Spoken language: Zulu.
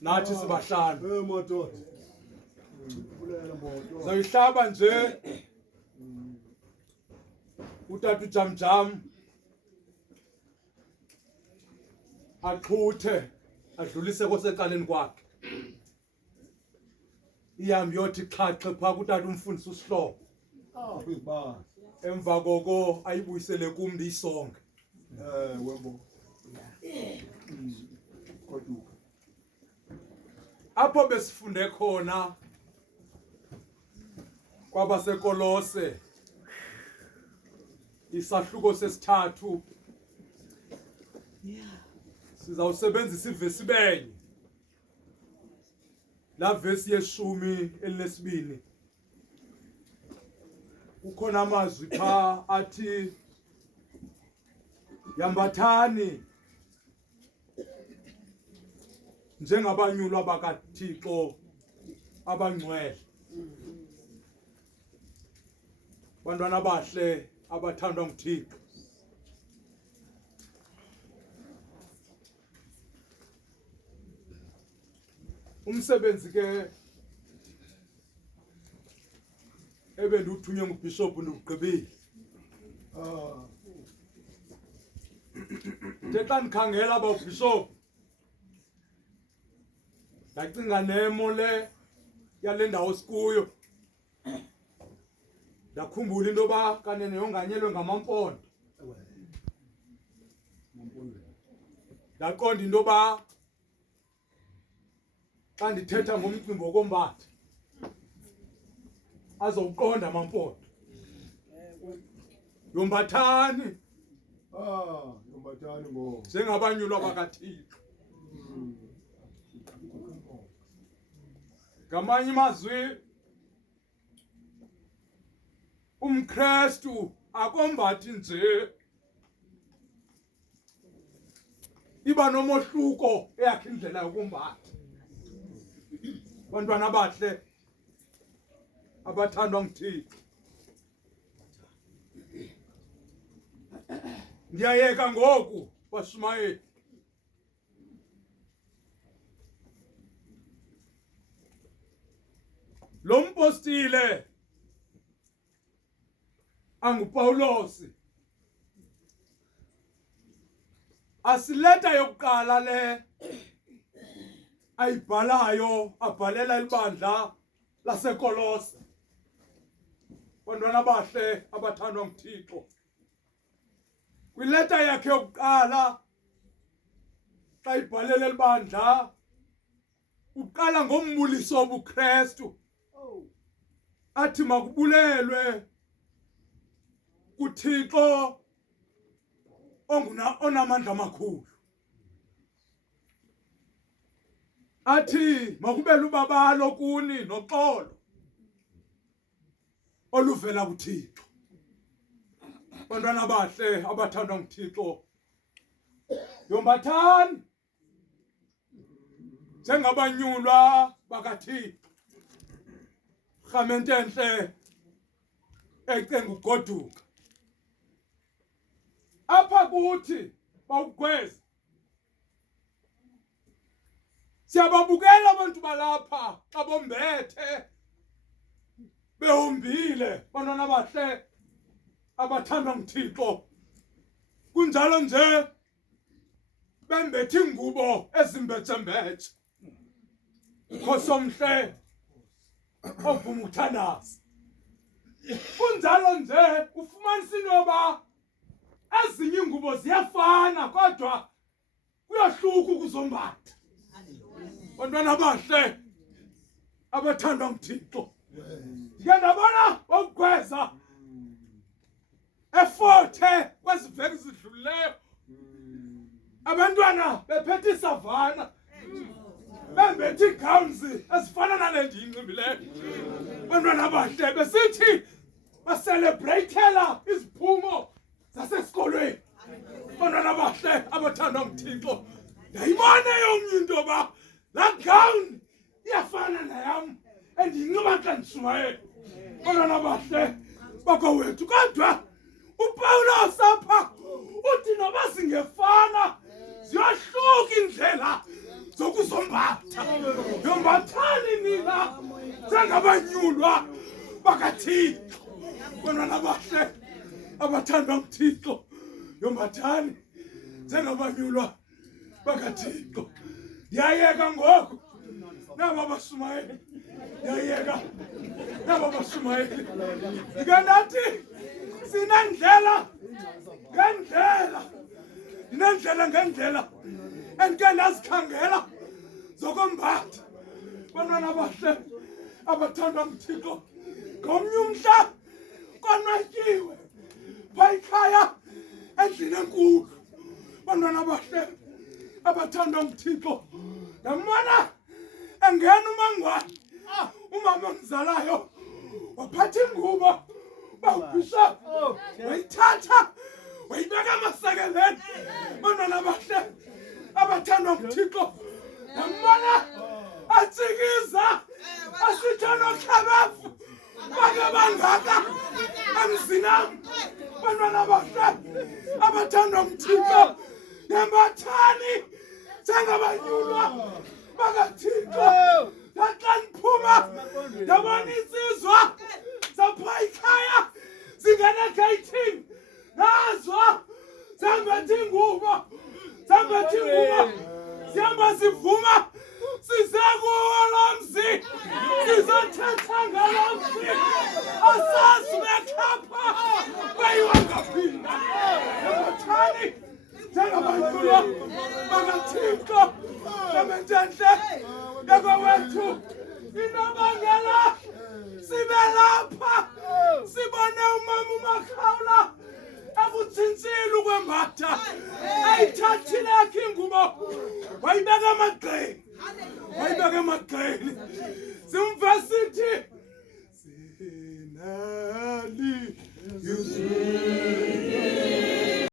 nathi sibahlanu madoda ulela moto zayihlaba nje utata ujamjam axhuthe adlulise koseqaleni kwakhe ihambe yothi xhaxhe phaa kutata umfundisi uSihlobo kwibani emva koko ayibuyisele kum ndiyisonke wembo koduka apho besifunde khona kwabasekolose isahluko sesithathu sizawusebenzisa ivesi benye la vesi yeshumi elinesibini ukhona amazwi pha athi Yambathani njengabanyulwa bakaThixo abangcwele bantwana bahle abathandwa nguThixo umsebenzi ke ebenduthunywe ngubishop ndugqibile xa ndikhangela ababishop ndacinga nemo le yale ndawo sikuyo ndakhumbula into yoba kanene yonganyelwe ngamampondo ndaqonda into yoba xa ndithetha ngomcimbi wokombatha azowuqonda amampondo Yambathani Yambathani ngo njengabanyulwa bakaThixo ngamanye amazwi umKristu akombathi nje iba nomohluko eyakhe indlela yokumbatha bantwana bahle abathandwa nguThixo ndiyayeka ngoku bashumayeli lo mpostile anguPawulos asileta yokuqala le ayibhalayo abhalela ibandla lasekolose bantwana bahle abathandwa nguThixo kwileta yakhe yokuqala xa ibhalela ibandla uqala ngombuliso wobuKristu athi makubulelwe kuThixo onamandla amakhulu athi makube lubabalo kuni noxolo oluvela kuThixo bantwana bahle abathandwa nguThixo Yambathani njengabanyulwa bakaThixo rhamente entle ecenga ugoduka apha kuthi bawugweza siyababukela abantu balapha xa bombethe behombile bantwana bahle abathandwa nguThixo kunjalo nje bembethe ingubo ezimbetshembetshe khosomhle ovuma ukuthandaza kunjalo nje ufumanisa into yoba ezinye ingubo ziyafana kodwa kuyahluka ukuzombatha bantwana bahle abathandwa nguThixo ndike ndabona bawugweza efothe kwezi veki zidlulileyo abantwana bephethe isavana bembethe iigowns ezifana nale ndiyinxibileyo bantwana bahle besithi baselebreyithela iziphumo zasesikolweni bantwana bahle abathandwa nguThixo ndayibona yomnye into yoba laa gown iyafana nayam endiyinxiba xa ndishumayela bantwana bahle bakowethu kodwa uPawulos apha uthi noba singefana ziyahluka indlela zokuzombatha. Yambathani nina njengabanyulwa bakaThixo. Bantwana abahle abathandwa nguThixo. Yambathani njengabanyulwa bakaThixo. Ndiyayeka ngoku naba bashumayeli. Ndiyayeka naba bashumayeli. Ndike ndathi sinendlela ngendlela endike ndazikhangela zokombatha. Bantwana abahle abathandwa nguThixo. Ngomnye umhla konwatyiwe phaa ekhaya endlini enkulu. Bantwana abahle abathandwa nguThixo. Ndambona engena umangwane, umama omzalayo, waphatha ingubo bawubhisha, wayithatha wayibeka amasekeleni. Bantwana abahle abathandwa nguThixo. Ndambona atsikiza asitha nokhabefu bake bangaka emzinam. Bantwana abahle abathandwa nguThixo. Yambathani njengabanyulwa bakaThixo. Xa ndiphuma ndabona insizwa zaphaa ekhaya zingena egeyithini, nazo zambethe ingubo zihamba zivuma. Size kuwo lo mzi, sizothetha ngalo mzi, asazi bekhapha beyiwa ngaphinda. Yambathani njengabanyulwa bakaThixo. Namentenhle yakowethu inobangela sibe lapha sibone umama uMakhawula ekutsintsile ukwembatha. Ayithathile yakhe ingubo wayibeka emagxeni. Simva sithi